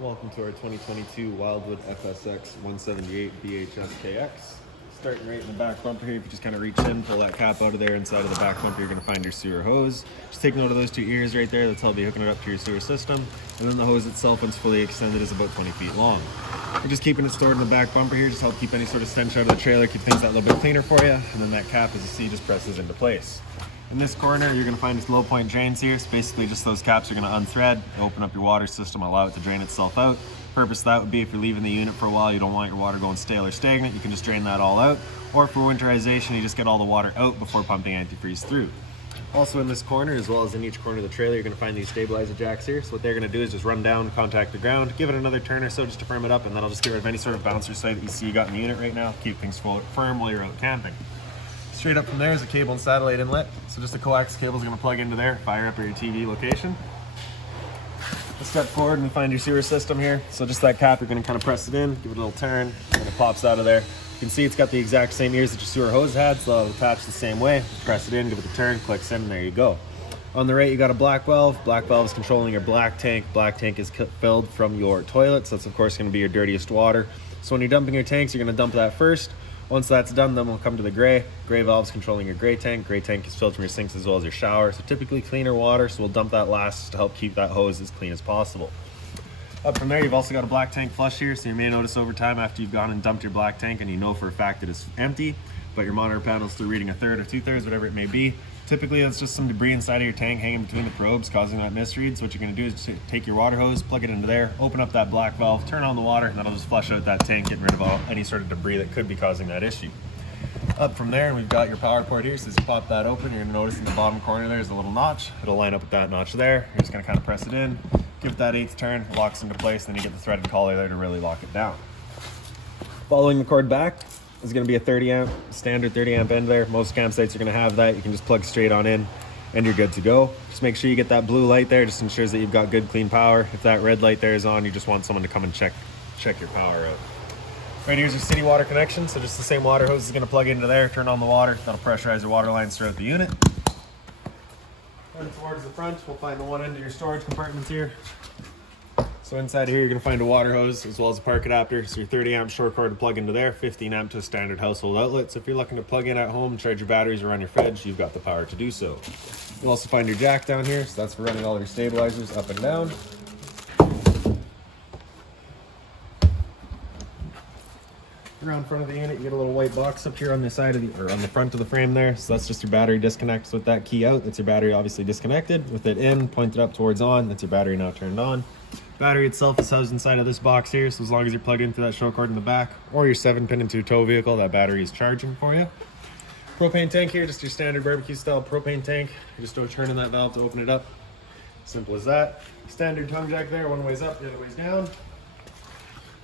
Welcome to our 2022 Wildwood FSX 178 BHS-KX. Starting right in the back bumper here, if you just kind of reach in, pull that cap out of there, inside of the back bumper you're going to find your sewer hose. Just take note of those two ears right there, that's how you'll be hooking it up to your sewer system. And then the hose itself, once fully extended, is about 20 feet long. We're just keeping it stored in the back bumper here, just help keep any sort of stench out of the trailer, keep things that little bit cleaner for you. And then that cap, as you see, just presses into place. In this corner, you're going to find these low point drains here. It's basically just those caps are going to unthread, open up your water system, allow it to drain itself out. Purpose of that would be if you're leaving the unit for a while, you don't want your water going stale or stagnant, you can just drain that all out. Or for winterization, you just get all the water out before pumping antifreeze through. Also in this corner, as well as in each corner of the trailer, you're going to find these stabilizer jacks here. So what they're going to do is just run down, contact the ground, give it another turn or so just to firm it up, and that'll just get rid of any sort of bounce or sway that you see you got in the unit right now. Keep things firm while you're out camping. Straight up from there is a cable and satellite inlet. So just a coax cable is going to plug into there, fire up at your TV location. Let's step forward and find your sewer system here. So just that cap, you're going to kind of press it in, give it a little turn, and it pops out of there. You can see it's got the exact same ears that your sewer hose had, so it'll attach the same way. Press it in, give it a turn, clicks in, and there you go. On the right, you got a black valve. Black valve is controlling your black tank. Black tank is filled from your toilet, so that's of course going to be your dirtiest water. So when you're dumping your tanks, you're going to dump that first. Once that's done, then we'll come to the gray. Gray valve is controlling your gray tank. Gray tank is filled from your sinks as well as your shower. So typically cleaner water, so we'll dump that last to help keep that hose as clean as possible. Up from there, you've also got a black tank flush here, so you may notice over time after you've gone and dumped your black tank and you know for a fact it is empty, but your monitor panel is still reading 1/3 or 2/3, whatever it may be. Typically, that's just some debris inside of your tank hanging between the probes causing that misread. So what you're going to do is take your water hose, plug it into there, open up that black valve, turn on the water, and that'll just flush out that tank, getting rid of any sort of debris that could be causing that issue. Up from there, we've got your power port here. So as you pop that open, you're going to notice in the bottom corner there's a little notch. It'll line up with that notch there. You're just going to kind of press it in, give it that 1/8 turn, it locks into place, then you get the threaded collar there to really lock it down. Following the cord back is going to be a 30 amp, standard 30 amp end there. Most campsites are going to have that. You can just plug straight on in and you're good to go. Just make sure you get that blue light there, just ensures that you've got good clean power. If that red light there is on, you just want someone to come and check your power out. Right here's your city water connection, so just the same water hose is going to plug into there, turn on the water, that'll pressurize your water lines throughout the unit. Run towards the front, we'll find the one end of your storage compartments here. So inside here you're going to find a water hose as well as a park adapter, so your 30 amp short cord to plug into there, 15 amp to a standard household outlet. So if you're looking to plug in at home, charge your batteries or run your fridge, you've got the power to do so. You'll also find your jack down here, so that's for running all of your stabilizers up and down. Around front of the unit, you get a little white box up here on the side of on the front of the frame there. So that's just your battery disconnect. So with that key out, that's your battery obviously disconnected. With it in, pointed up towards on, that's your battery now turned on. Battery itself is housed inside of this box here. So as long as you're plugged into that short cord in the back or your 7-pin into your tow vehicle, that battery is charging for you. Propane tank here, just your standard barbecue style propane tank. You just don't turn in that valve to open it up. Simple as that. Standard tongue jack there, one way's up, the other way's down.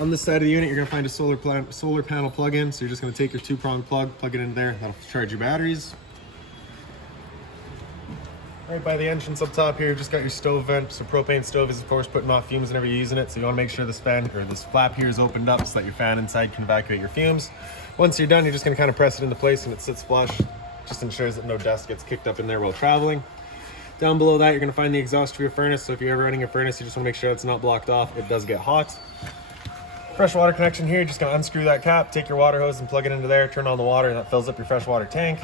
On this side of the unit, you're going to find a solar panel plug-in. So you're just going to take your 2-prong plug it into there. That'll charge your batteries. Right by the entrance up top here, you've just got your stove vent. So propane stove is of course putting off fumes whenever you're using it. So you want to make sure this flap here is opened up so that your fan inside can evacuate your fumes. Once you're done, you're just going to kind of press it into place and it sits flush. Just ensures that no dust gets kicked up in there while traveling. Down below that, you're going to find the exhaust for your furnace. So if you're ever running a furnace, you just want to make sure it's not blocked off. It does get hot. Fresh water connection here, you're just going to unscrew that cap, take your water hose and plug it into there, turn on the water, and that fills up your freshwater tank.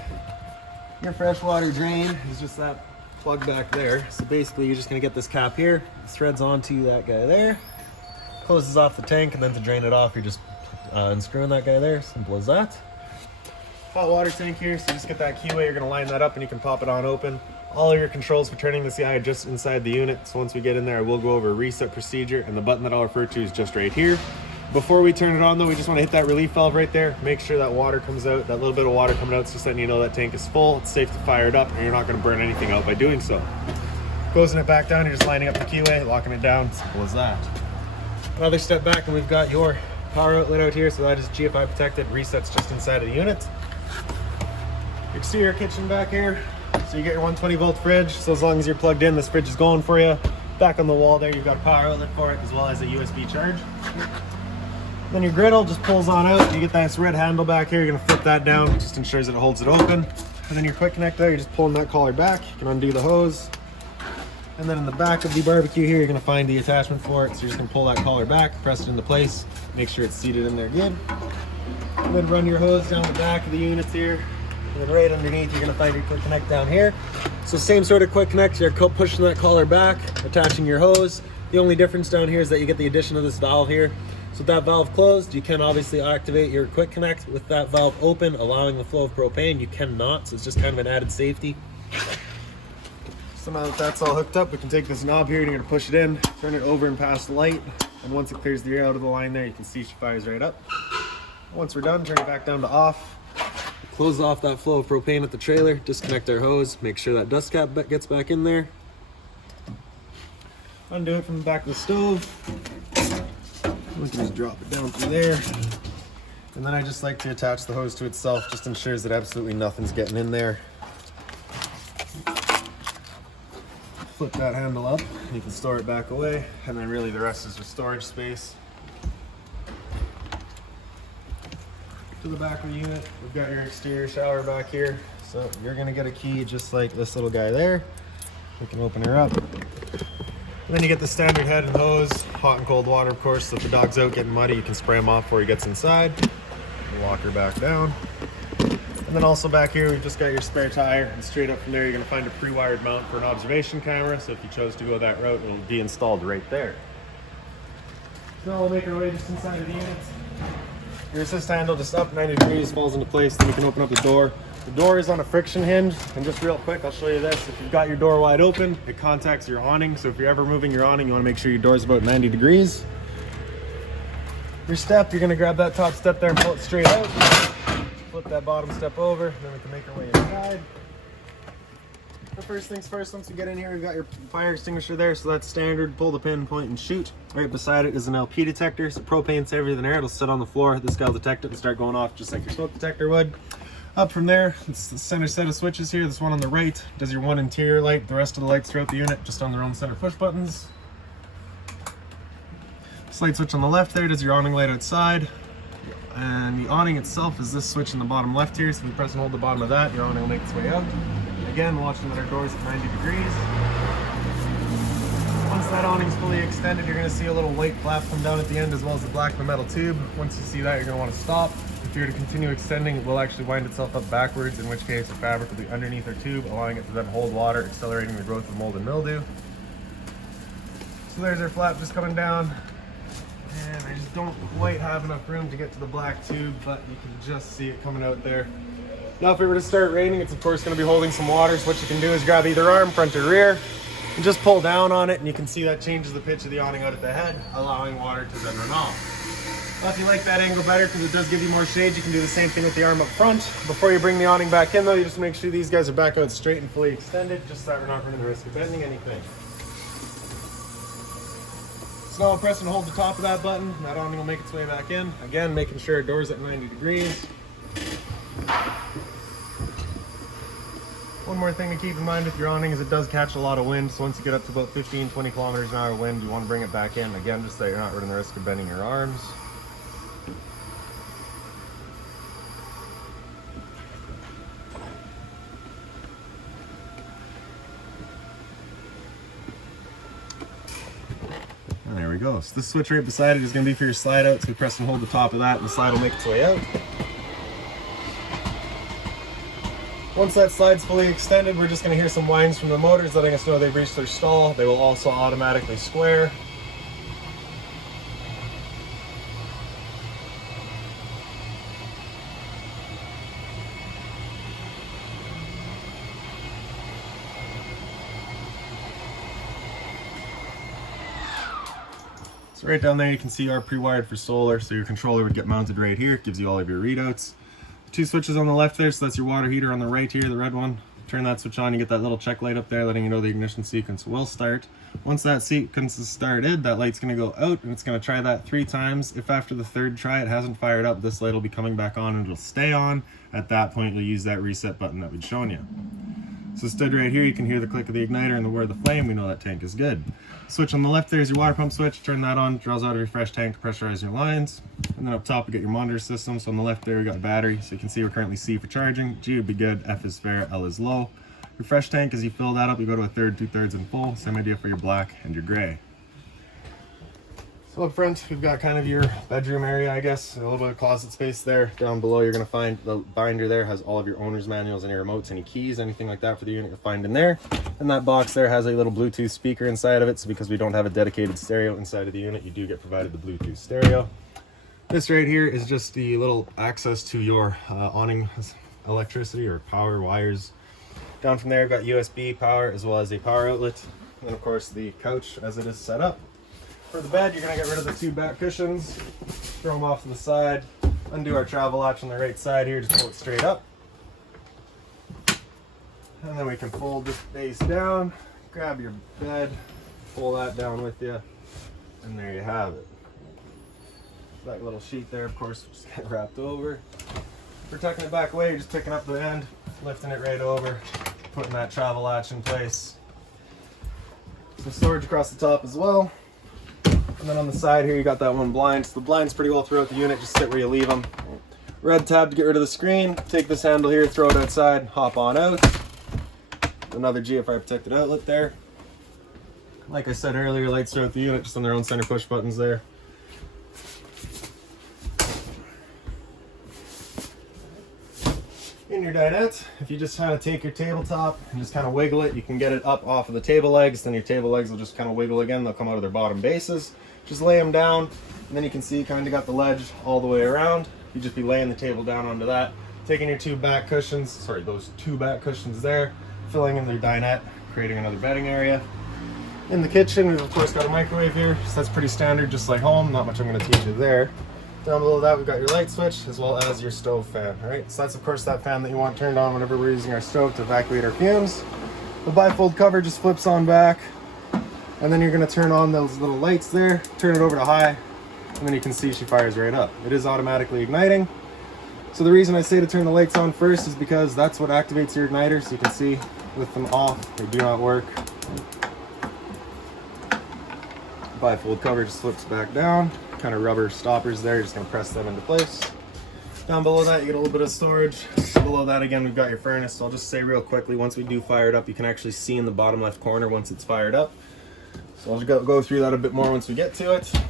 Your freshwater drain is just that plug back there. So basically you're just going to get this cap here, threads onto that guy there, closes off the tank, and then to drain it off you're just unscrewing that guy there, simple as that. Hot water tank here, so just get that keyway, you're going to line that up and you can pop it on open. All of your controls for turning this guy are just inside the unit, so once we get in there I will go over a reset procedure, and the button that I'll refer to is just right here. Before we turn it on though, we just want to hit that relief valve right there. Make sure that water comes out, that little bit of water coming out, it's just letting you know that tank is full. It's safe to fire it up and you're not going to burn anything out by doing so. Closing it back down, you're just lining up the keyway, locking it down, simple as that. Another step back and we've got your power outlet out here, so that is GFI protected, resets just inside of the unit. Your exterior kitchen back here, so you get your 120 volt fridge, so as long as you're plugged in, this fridge is going for you. Back on the wall there, you've got a power outlet for it as well as a USB charge. Then your griddle just pulls on out. You get that red handle back here. You're gonna flip that down. Just ensures that it holds it open. And then your quick connect there, you're just pulling that collar back. You can undo the hose. And then in the back of the barbecue here, you're gonna find the attachment for it. So you're just gonna pull that collar back, press it into place, make sure it's seated in there good. And then run your hose down the back of the units here. And then right underneath, you're gonna find your quick connect down here. So same sort of quick connect, you're pushing that collar back, attaching your hose. The only difference down here is that you get the addition of this valve here. So with that valve closed, you can obviously activate your quick connect. With that valve open, allowing the flow of propane, you cannot, so it's just kind of an added safety. So now that that's all hooked up, we can take this knob here and you're gonna push it in, turn it over and past the light. And once it clears the air out of the line there, you can see she fires right up. Once we're done, turn it back down to off. Close off that flow of propane at the trailer, disconnect our hose, make sure that dust cap gets back in there. Undo it from the back of the stove. We can just drop it down through there. And then I just like to attach the hose to itself, just ensures that absolutely nothing's getting in there. Flip that handle up, you can store it back away, and then really the rest is just storage space. To the back of the unit, we've got your exterior shower back here. So you're gonna get a key just like this little guy there. We can open her up. And then you get the standard head and hose, hot and cold water, of course. So if the dog's out getting muddy, you can spray him off before he gets inside. Lock her back down. And then also back here, we've just got your spare tire. And straight up from there, you're gonna find a pre-wired mount for an observation camera. So if you chose to go that route, it'll be installed right there. So now we'll make our way just inside of the unit. Your assist handle just up 90 degrees, falls into place, then you can open up the door. The door is on a friction hinge, and just real quick, I'll show you this. If you've got your door wide open, it contacts your awning. So if you're ever moving your awning, you wanna make sure your door's about 90 degrees. Your step, you're gonna grab that top step there and pull it straight out. Flip that bottom step over, then we can make our way inside. The first things first, once we get in here, we've got your fire extinguisher there, so that's standard. Pull the pin, point, and shoot. Right beside it is an LP detector, so propane's heavier than air. It'll sit on the floor. This guy will detect it and start going off just like your smoke detector would. Up from there, it's the center set of switches here. This one on the right does your one interior light. The rest of the lights throughout the unit just on their own center push buttons. This light switch on the left there does your awning light outside. And the awning itself is this switch in the bottom left here. So if you press and hold the bottom of that, your awning will make its way out. Again, watching that our door's at 90 degrees. Once that awning's fully extended, you're gonna see a little white flap come down at the end as well as the black metal tube. Once you see that, you're gonna wanna stop. If you're to continue extending, it will actually wind itself up backwards, in which case the fabric will be underneath our tube, allowing it to then hold water, accelerating the growth of mold and mildew. So there's our flap just coming down. And I just don't quite have enough room to get to the black tube, but you can just see it coming out there. Now if it were to start raining, it's of course going to be holding some water, so what you can do is grab either arm, front or rear, and just pull down on it, and you can see that changes the pitch of the awning out at the head, allowing water to then run off. Now if you like that angle better, because it does give you more shade, you can do the same thing with the arm up front. Before you bring the awning back in though, you just make sure these guys are back out straight and fully extended, just so that we're not running the risk of bending anything. So now I'll press and hold the top of that button, and that awning will make its way back in. Again, making sure our door's at 90 degrees. One more thing to keep in mind with your awning is it does catch a lot of wind, so once you get up to about 15-20 kilometers an hour wind, you want to bring it back in, again, just so you're not running the risk of bending your arms. And there we go. So this switch right beside it is going to be for your slide out, so you press and hold the top of that and the slide will make its way out. Once that slide's fully extended, we're just going to hear some whines from the motors letting us know they've reached their stall. They will also automatically square. So right down there you can see our pre-wired for solar, so your controller would get mounted right here. It gives you all of your readouts. Two switches on the left there, so that's your water heater on the right here, the red one. Turn that switch on, you get that little check light up there letting you know the ignition sequence will start. Once that sequence is started, that light's going to go out and it's going to try that 3 times. If after the 3rd try it hasn't fired up, this light will be coming back on and it'll stay on. At that point you'll use that reset button that we'd shown you. So stood right here, you can hear the click of the igniter and the whir of the flame. We know that tank is good. Switch on the left there is your water pump switch. Turn that on, draws out a refresh tank to pressurize your lines. And then up top you get your monitor system. So on the left there we got battery. So you can see we're currently C for charging. G would be good, F is fair, L is low. Your fresh tank, as you fill that up, you go to 1/3, 2/3 and full. Same idea for your black and your gray. So up front, we've got kind of your bedroom area, I guess. A little bit of closet space there. Down below, you're gonna find the binder there has all of your owner's manuals and your remotes, any keys, anything like that for the unit you'll find in there. And that box there has a little Bluetooth speaker inside of it. So because we don't have a dedicated stereo inside of the unit, you do get provided the Bluetooth stereo. This right here is just the little access to your awning electricity or power wires. Down from there, we've got USB power as well as a power outlet. And then of course the couch as it is set up. For the bed, you're gonna get rid of the 2 back cushions, throw them off to the side, undo our travel latch on the right side here, just pull it straight up. And then we can fold this base down, grab your bed, pull that down with you, and there you have it. That little sheet there, of course, just get wrapped over. For tucking it back away, you're just picking up the end, lifting it right over, putting that travel latch in place. Some storage across the top as well. And then on the side here, you got that one blind. So the blind's pretty well throughout the unit, just sit where you leave them. Red tab to get rid of the screen. Take this handle here, throw it outside, hop on out. Another GFI protected outlet there. Like I said earlier, lights throughout the unit, just on their own center push buttons there. In your dinette, if you just kind of take your tabletop and just kind of wiggle it, you can get it up off of the table legs. Then your table legs will just kind of wiggle again. They'll come out of their bottom bases. Just lay them down, and then you can see you kind of got the ledge all the way around. You just be laying the table down onto that, taking your 2 back cushions, sorry, those 2 back cushions there, filling in their dinette, creating another bedding area. In the kitchen, we've of course got a microwave here. So that's pretty standard, just like home. Not much I'm going to teach you there. Down below that, we've got your light switch as well as your stove fan. All right, so that's of course that fan that you want turned on whenever we're using our stove to evacuate our fumes. The bifold cover just flips on back, and then you're going to turn on those little lights there, turn it over to high, and then you can see she fires right up. It is automatically igniting. So the reason I say to turn the lights on first is because that's what activates your igniter. So you can see with them off, they do not work. Bifold cover just flips back down. Kind of rubber stoppers there, just gonna press them into place. Down below that, you get a little bit of storage. Below that, again, we've got your furnace. So I'll just say real quickly, once we do fire it up, you can actually see in the bottom left corner once it's fired up. So I'll just go through that a bit more once we get to it. A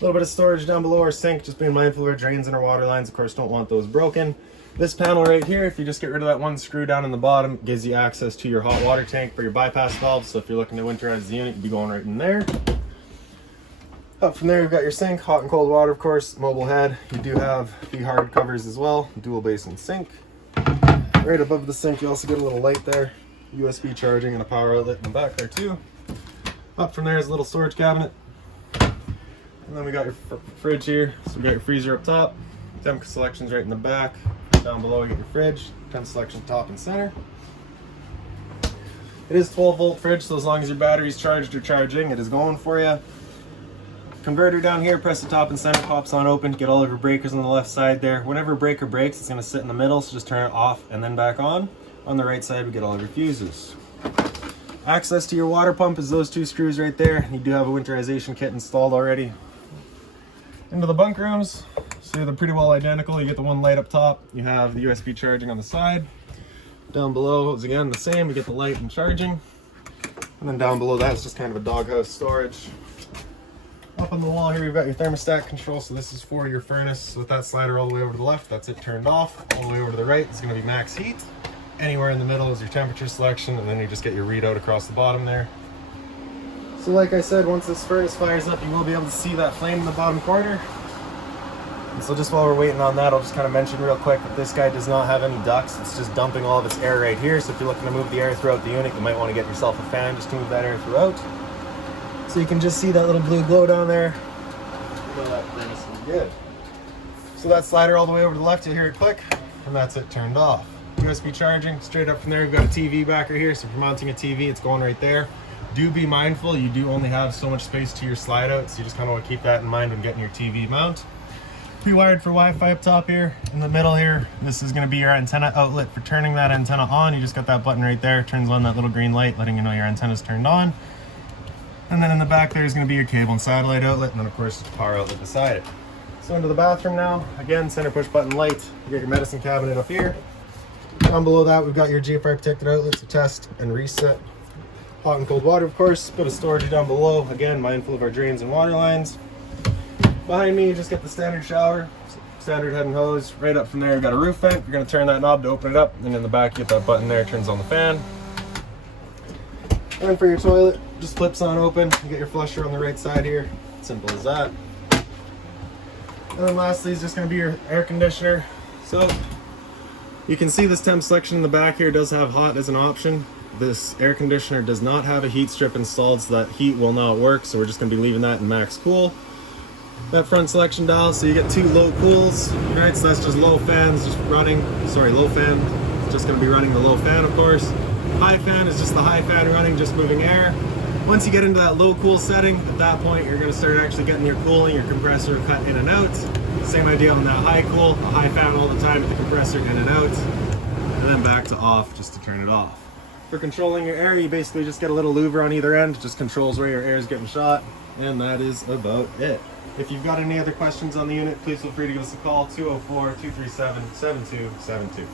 little bit of storage down below our sink, just being mindful of our drains and our water lines. Of course, don't want those broken. This panel right here, if you just get rid of that one screw down in the bottom, it gives you access to your hot water tank for your bypass valve. So if you're looking to winterize the unit, you'd be going right in there. Up from there, you've got your sink, hot and cold water, of course, mobile head. You do have the hard covers as well, dual basin sink. Right above the sink, you also get a little light there, USB charging and a power outlet in the back there too. Up from there is a little storage cabinet. And then we got your fridge here. So we got your freezer up top, temp selections right in the back. Down below, you get your fridge, temp selection top and center. It is 12-volt fridge, so as long as your battery's charged or charging, it is going for you. Converter down here, press the top and center, pops on open, get all of your breakers on the left side there. Whenever a breaker breaks, it's gonna sit in the middle, so just turn it off and then back on. On the right side, we get all of your fuses. Access to your water pump is those 2 screws right there. You do have a winterization kit installed already. Into the bunk rooms, so they're pretty well identical. You get the one light up top, you have the USB charging on the side. Down below is again the same, we get the light and charging. And then down below that is just kind of a doghouse storage. Up on the wall here, you've got your thermostat control. So this is for your furnace. With that slider all the way over to the left, that's it turned off. All the way over to the right, it's going to be max heat. Anywhere in the middle is your temperature selection, and then you just get your readout across the bottom there. So like I said, once this furnace fires up, you will be able to see that flame in the bottom corner. And so just while we're waiting on that, I'll just kind of mention real quick that this guy does not have any ducts. It's just dumping all of its air right here. So if you're looking to move the air throughout the unit, you might want to get yourself a fan just to move that air throughout. So you can just see that little blue glow down there. That furnace is good. So that slider all the way over to the left, you'll hear it click, and that's it turned off. USB charging, straight up from there, you've got a TV backer here. So if you're mounting a TV, it's going right there. Do be mindful, you do only have so much space to your slide out, so you just kind of want to keep that in mind when getting your TV mount. Pre-wired for Wi-Fi up top here. In the middle here, this is going to be your antenna outlet for turning that antenna on. You just got that button right there, it turns on that little green light, letting you know your antenna's turned on. And then in the back there is going to be your cable and satellite outlet, and then of course power outlet beside it. So into the bathroom now, again, center push button light. You got your medicine cabinet up here. Down below that, we've got your GFI protected outlets to test and reset. Hot and cold water, of course. Bit of storage down below. Again, mindful of our drains and water lines. Behind me, you just get the standard shower, standard head and hose. Right up from there, you've got a roof vent. You're going to turn that knob to open it up, and in the back, you get that button there, turns on the fan. And for your toilet, just flips on open. You get your flusher on the right side here. Simple as that. And then lastly is just going to be your air conditioner. So you can see this temp selection in the back here does have hot as an option. This air conditioner does not have a heat strip installed, so that heat will not work. So we're just going to be leaving that in max cool. That front selection dial, so you get 2 low cools, right? So that's just low fans, just running. Sorry, low fan. It's just going to be running the low fan, of course. High fan is just the high fan running, just moving air. Once you get into that low cool setting, at that point you're going to start actually getting your cooling, your compressor cut in and out. Same idea on that high cool, a high fan all the time with the compressor in and out, and then back to off just to turn it off. For controlling your air, you basically just get a little louver on either end, just controls where your air is getting shot, and that is about it. If you've got any other questions on the unit, please feel free to give us a call, 204-237-7272.